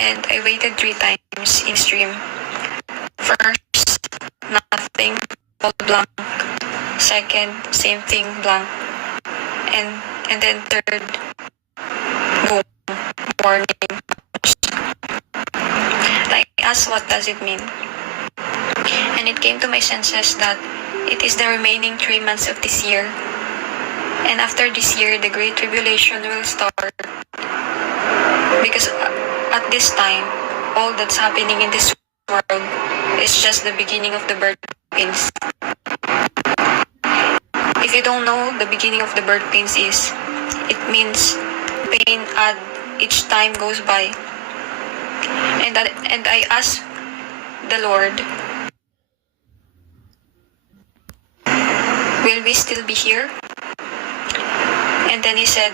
and I waited 3 times in stream. First, nothing, all blank. Second, same thing, blank. And then third, boom, warning. I asked, what does it mean? And it came to my senses that it is the remaining 3 months of this year. And after this year, the Great Tribulation will start. Because at this time, all that's happening in this world is just the beginning of the birth pains. If you don't know, the beginning of the birth pains is, it means pain add each time goes by. And I asked the Lord, will we still be here? And then he said,